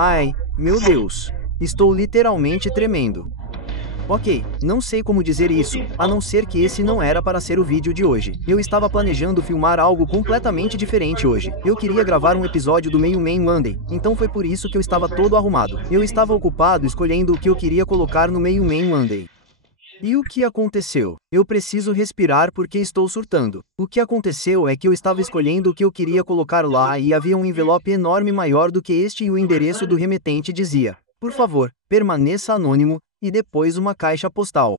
Ai, meu Deus. Estou literalmente tremendo. Ok, não sei como dizer isso, a não ser que esse não era para ser o vídeo de hoje. Eu estava planejando filmar algo completamente diferente hoje. Eu queria gravar um episódio do Meio Man Monday, então foi por isso que eu estava todo arrumado. Eu estava ocupado escolhendo o que eu queria colocar no Meio Man Monday. E o que aconteceu? Eu preciso respirar porque estou surtando. O que aconteceu é que eu estava escolhendo o que eu queria colocar lá e havia um envelope enorme maior do que este e o endereço do remetente dizia: por favor, permaneça anônimo, e depois uma caixa postal.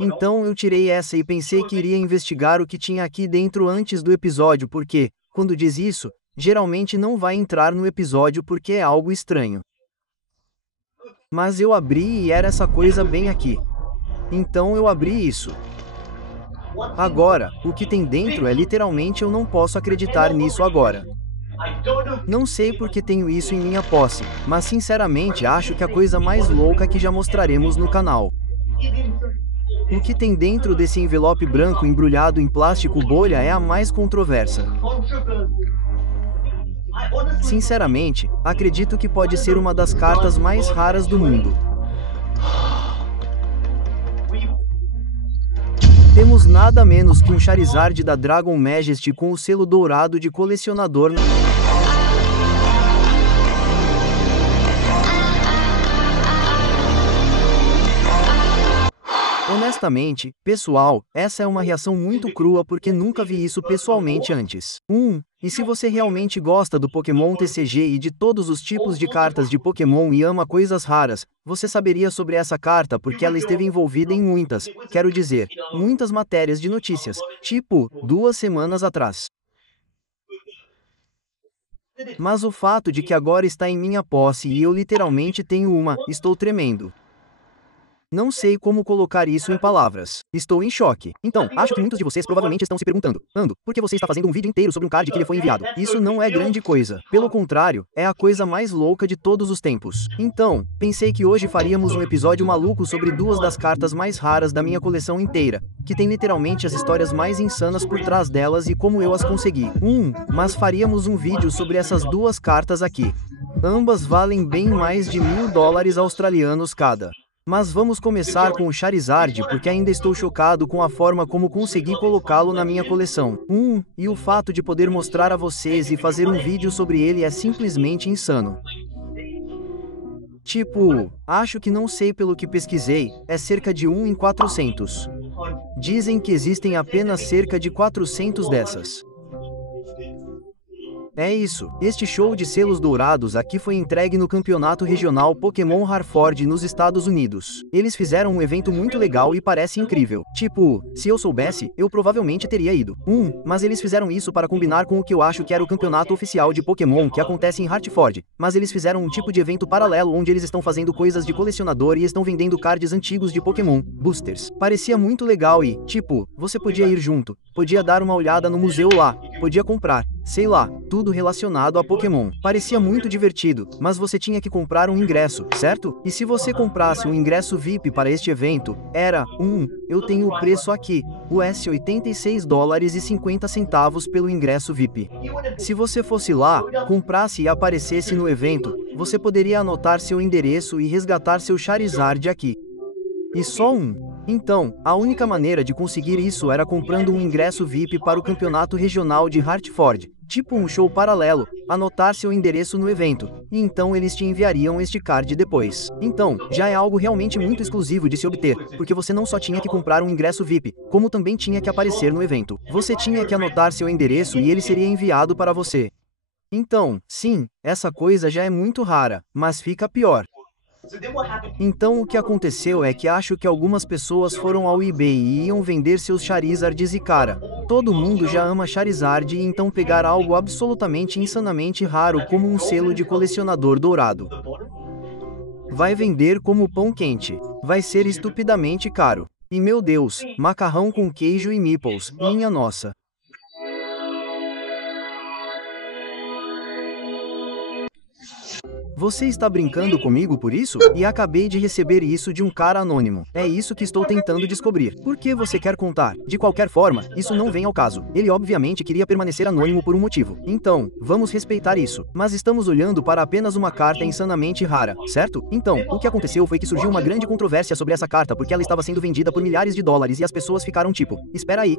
Então eu tirei essa e pensei que iria investigar o que tinha aqui dentro antes do episódio porque, quando diz isso, geralmente não vai entrar no episódio porque é algo estranho. Mas eu abri e era essa coisa bem aqui. Então eu abri isso. Agora, o que tem dentro é literalmente eu não posso acreditar nisso agora. Não sei porque tenho isso em minha posse, mas sinceramente acho que a coisa mais louca que já mostraremos no canal. O que tem dentro desse envelope branco embrulhado em plástico bolha é a mais controversa. Sinceramente, acredito que pode ser uma das cartas mais raras do mundo. Temos nada menos que um Charizard da Dragon Majesty com o selo dourado de colecionador. Honestamente, pessoal, essa é uma reação muito crua porque nunca vi isso pessoalmente antes. E se você realmente gosta do Pokémon TCG e de todos os tipos de cartas de Pokémon e ama coisas raras, você saberia sobre essa carta porque ela esteve envolvida em muitas, quero dizer, muitas matérias de notícias, tipo, 2 semanas atrás. Mas o fato de que agora está em minha posse e eu literalmente tenho uma, estou tremendo. Não sei como colocar isso em palavras. Estou em choque. Então, acho que muitos de vocês provavelmente estão se perguntando: Ando, por que você está fazendo um vídeo inteiro sobre um card que lhe foi enviado? Isso não é grande coisa. Pelo contrário, é a coisa mais louca de todos os tempos. Então, pensei que hoje faríamos um episódio maluco sobre 2 das cartas mais raras da minha coleção inteira, que tem literalmente as histórias mais insanas por trás delas e como eu as consegui. Mas faríamos um vídeo sobre essas 2 cartas aqui. Ambas valem bem mais de $1000 australianos cada. Mas vamos começar com o Charizard porque ainda estou chocado com a forma como consegui colocá-lo na minha coleção. E o fato de poder mostrar a vocês e fazer um vídeo sobre ele é simplesmente insano. Tipo, acho que não sei pelo que pesquisei, é cerca de 1 em 400. Dizem que existem apenas cerca de 400 dessas. É isso, este show de selos dourados aqui foi entregue no campeonato regional Pokémon Hartford nos Estados Unidos. Eles fizeram um evento muito legal e parece incrível. Tipo, se eu soubesse, eu provavelmente teria ido. Mas eles fizeram isso para combinar com o que eu acho que era o campeonato oficial de Pokémon que acontece em Hartford. Mas eles fizeram um tipo de evento paralelo onde eles estão fazendo coisas de colecionador e estão vendendo cards antigos de Pokémon, boosters. Parecia muito legal e, tipo, você podia ir junto, podia dar uma olhada no museu lá, podia comprar, sei lá, tudo relacionado a Pokémon. Parecia muito divertido, mas você tinha que comprar um ingresso, certo? E se você comprasse um ingresso VIP para este evento, era, eu tenho o preço aqui, US $86,50 pelo ingresso VIP. Se você fosse lá, comprasse e aparecesse no evento, você poderia anotar seu endereço e resgatar seu Charizard aqui. E só Então, a única maneira de conseguir isso era comprando um ingresso VIP para o campeonato regional de Hartford, tipo um show paralelo, anotar seu endereço no evento, e então eles te enviariam este card depois. Então, já é algo realmente muito exclusivo de se obter, porque você não só tinha que comprar um ingresso VIP, como também tinha que aparecer no evento. Você tinha que anotar seu endereço e ele seria enviado para você. Então, sim, essa coisa já é muito rara, mas fica pior. Então o que aconteceu é que acho que algumas pessoas foram ao eBay e iam vender seus Charizards e cara, todo mundo já ama Charizard e então pegar algo absolutamente insanamente raro como um selo de colecionador dourado. Vai vender como pão quente. Vai ser estupidamente caro. E meu Deus, macarrão com queijo e meeples, minha nossa. Você está brincando comigo por isso? E acabei de receber isso de um cara anônimo. É isso que estou tentando descobrir. Por que você quer contar? De qualquer forma, isso não vem ao caso. Ele obviamente queria permanecer anônimo por um motivo. Então, vamos respeitar isso. Mas estamos olhando para apenas uma carta insanamente rara, certo? Então, o que aconteceu foi que surgiu uma grande controvérsia sobre essa carta porque ela estava sendo vendida por milhares de dólares e as pessoas ficaram tipo, espera aí,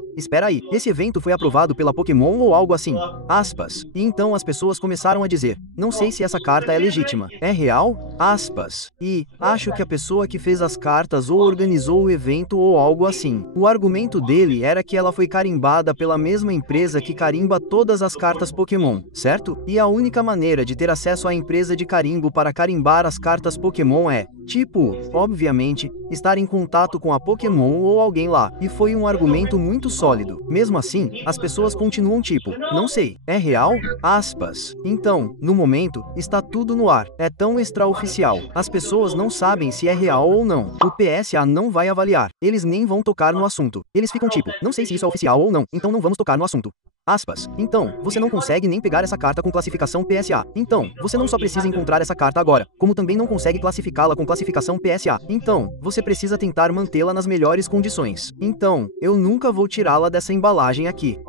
esse evento foi aprovado pela Pokémon ou algo assim? Aspas. E então as pessoas começaram a dizer, não sei se essa carta é legítima. É real? Aspas. E, acho que a pessoa que fez as cartas ou organizou o evento ou algo assim. O argumento dele era que ela foi carimbada pela mesma empresa que carimba todas as cartas Pokémon, certo? E a única maneira de ter acesso à empresa de carimbo para carimbar as cartas Pokémon é, tipo, obviamente, estar em contato com a Pokémon ou alguém lá. E foi um argumento muito sólido. Mesmo assim, as pessoas continuam tipo, não sei, é real? Aspas. Então, no momento, está tudo no ar. É tão extraoficial. As pessoas não sabem se é real ou não. O PSA não vai avaliar. Eles nem vão tocar no assunto. Eles ficam tipo, não sei se isso é oficial ou não, então não vamos tocar no assunto. Aspas. Então, você não consegue nem pegar essa carta com classificação PSA. Então, você não só precisa encontrar essa carta agora, como também não consegue classificá-la com classificação PSA. Então, você precisa tentar mantê-la nas melhores condições. Então, eu nunca vou tirá-la dessa embalagem aqui.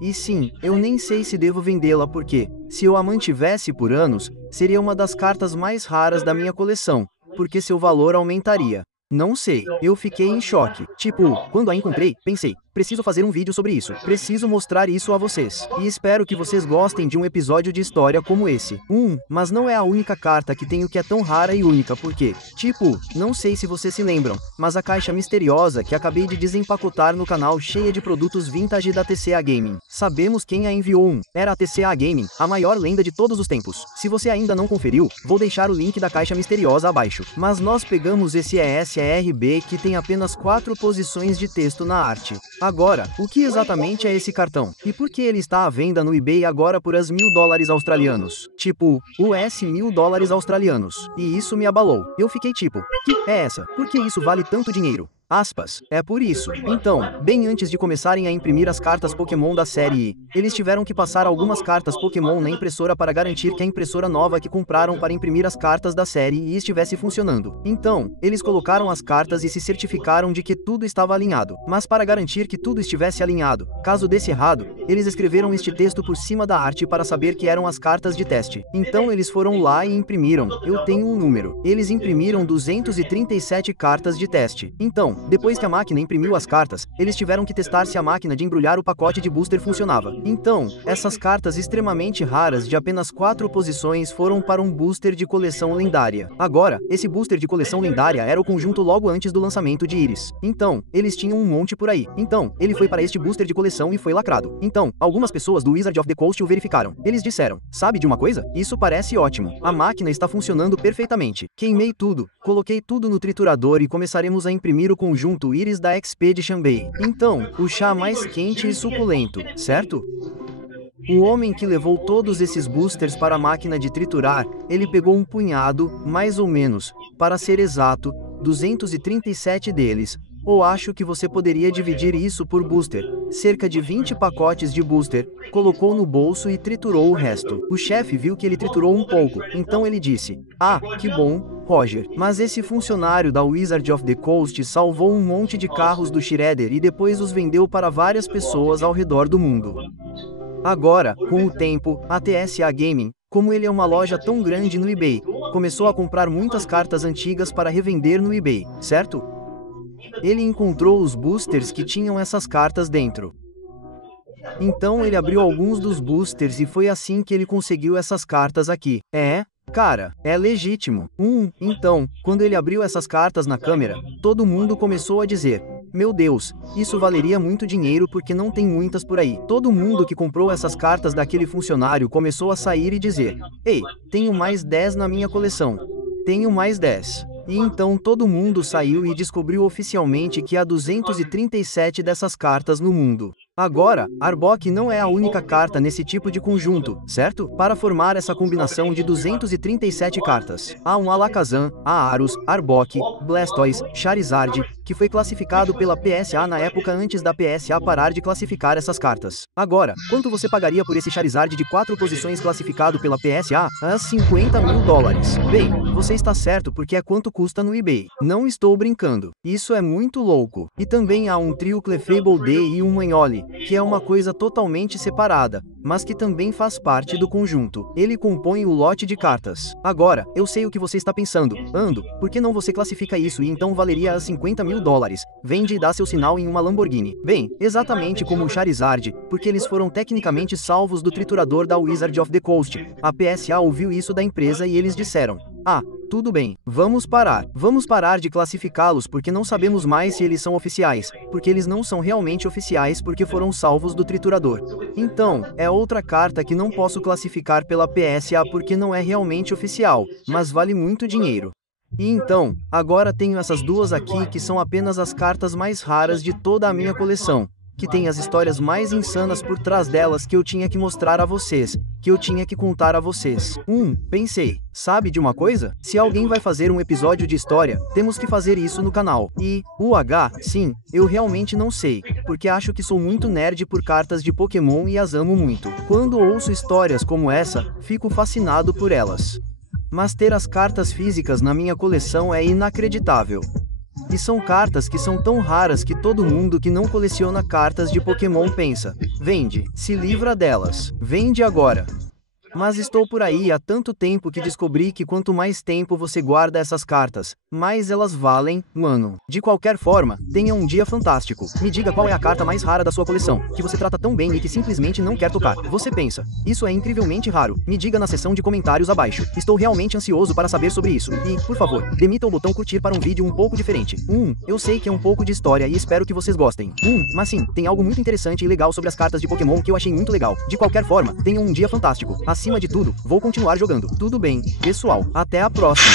E sim, eu nem sei se devo vendê-la porque, se eu a mantivesse por anos, seria uma das cartas mais raras da minha coleção, porque seu valor aumentaria. Não sei, eu fiquei em choque. Tipo, quando a encontrei, pensei, preciso fazer um vídeo sobre isso, preciso mostrar isso a vocês. E espero que vocês gostem de um episódio de história como esse. Mas não é a única carta que tenho que é tão rara e única porque, tipo, não sei se vocês se lembram, mas a caixa misteriosa que acabei de desempacotar no canal cheia de produtos vintage da TCA Gaming. Sabemos quem a enviou. Era a TCA Gaming, a maior lenda de todos os tempos. Se você ainda não conferiu, vou deixar o link da caixa misteriosa abaixo. Mas nós pegamos esse ESRB que tem apenas 4 posições de texto na arte. Agora, o que exatamente é esse cartão? E por que ele está à venda no eBay agora por as $1000 australianos? Tipo, US $1000 australianos. E isso me abalou. Eu fiquei tipo, que é essa? Por que isso vale tanto dinheiro? Aspas. É por isso. Então, bem antes de começarem a imprimir as cartas Pokémon da série I, eles tiveram que passar algumas cartas Pokémon na impressora para garantir que a impressora nova que compraram para imprimir as cartas da série I estivesse funcionando. Então, eles colocaram as cartas e se certificaram de que tudo estava alinhado. Mas para garantir que tudo estivesse alinhado, caso desse errado, eles escreveram este texto por cima da arte para saber que eram as cartas de teste. Então eles foram lá e imprimiram. Eu tenho um número. Eles imprimiram 237 cartas de teste. Então, depois que a máquina imprimiu as cartas, eles tiveram que testar se a máquina de embrulhar o pacote de booster funcionava. Então, essas cartas extremamente raras de apenas 4 posições foram para um booster de coleção lendária. Agora, esse booster de coleção lendária era o conjunto logo antes do lançamento de Iris. Então, eles tinham um monte por aí. Então, ele foi para este booster de coleção e foi lacrado. Então, algumas pessoas do Wizard of the Coast o verificaram. Eles disseram, sabe de uma coisa? Isso parece ótimo. A máquina está funcionando perfeitamente. Queimei tudo, coloquei tudo no triturador e começaremos a imprimir o conjunto Iris da Expedition Bay. Então, o chá mais quente e suculento, certo? O homem que levou todos esses boosters para a máquina de triturar, ele pegou um punhado, mais ou menos, para ser exato, 237 deles. Ou acho que você poderia dividir isso por booster. Cerca de 20 pacotes de booster, colocou no bolso e triturou o resto. O chefe viu que ele triturou um pouco, então ele disse, ah, que bom, Roger. Mas esse funcionário da Wizard of the Coast salvou um monte de carros do Shredder e depois os vendeu para várias pessoas ao redor do mundo. Agora, com o tempo, a TCA Gaming, como ele é uma loja tão grande no eBay, começou a comprar muitas cartas antigas para revender no eBay, certo? Ele encontrou os boosters que tinham essas cartas dentro. Então ele abriu alguns dos boosters e foi assim que ele conseguiu essas cartas aqui. Cara, é legítimo. Então, quando ele abriu essas cartas na câmera, todo mundo começou a dizer, meu Deus, isso valeria muito dinheiro porque não tem muitas por aí. Todo mundo que comprou essas cartas daquele funcionário começou a sair e dizer, ei, tenho mais 10 na minha coleção. Tenho mais 10. E então todo mundo saiu e descobriu oficialmente que há 237 dessas cartas no mundo. Agora, Arbok não é a única carta nesse tipo de conjunto, certo? Para formar essa combinação de 237 cartas, há um Alakazam, Aarus, Arbok, Blastoise, Charizard, que foi classificado pela PSA na época antes da PSA parar de classificar essas cartas. Agora, quanto você pagaria por esse Charizard de 4 posições classificado pela PSA? $50 mil. Bem, você está certo porque é quanto custa no eBay. Não estou brincando. Isso é muito louco. E também há um trio Clefable D e um Manhole, que é uma coisa totalmente separada, mas que também faz parte do conjunto. Ele compõe o lote de cartas. Agora, eu sei o que você está pensando. Ando, por que não você classifica isso e então valeria $50 mil? Vende e dá seu sinal em uma Lamborghini. Bem, exatamente como o Charizard, porque eles foram tecnicamente salvos do triturador da Wizard of the Coast. A PSA ouviu isso da empresa e eles disseram: ah, tudo bem, vamos parar. Vamos parar de classificá-los porque não sabemos mais se eles são oficiais, porque eles não são realmente oficiais porque foram salvos do triturador. Então, é outra carta que não posso classificar pela PSA porque não é realmente oficial, mas vale muito dinheiro. E então, agora tenho essas duas aqui que são apenas as cartas mais raras de toda a minha coleção, que tem as histórias mais insanas por trás delas que eu tinha que mostrar a vocês, que eu tinha que contar a vocês. Pensei, sabe de uma coisa? Se alguém vai fazer um episódio de história, temos que fazer isso no canal. E, sim, eu realmente não sei, porque acho que sou muito nerd por cartas de Pokémon e as amo muito. Quando ouço histórias como essa, fico fascinado por elas. Mas ter as cartas físicas na minha coleção é inacreditável. E são cartas que são tão raras que todo mundo que não coleciona cartas de Pokémon pensa: vende, se livra delas, vende agora. Mas estou por aí há tanto tempo que descobri que quanto mais tempo você guarda essas cartas, mais elas valem, mano. De qualquer forma, tenha um dia fantástico. Me diga qual é a carta mais rara da sua coleção, que você trata tão bem e que simplesmente não quer tocar. Você pensa: isso é incrivelmente raro. Me diga na seção de comentários abaixo. Estou realmente ansioso para saber sobre isso. E, por favor, demita o botão curtir para um vídeo um pouco diferente. Eu sei que é um pouco de história e espero que vocês gostem. Mas sim, tem algo muito interessante e legal sobre as cartas de Pokémon que eu achei muito legal. De qualquer forma, tenha um dia fantástico. Acima de tudo, vou continuar jogando. Tudo bem, pessoal. Até a próxima.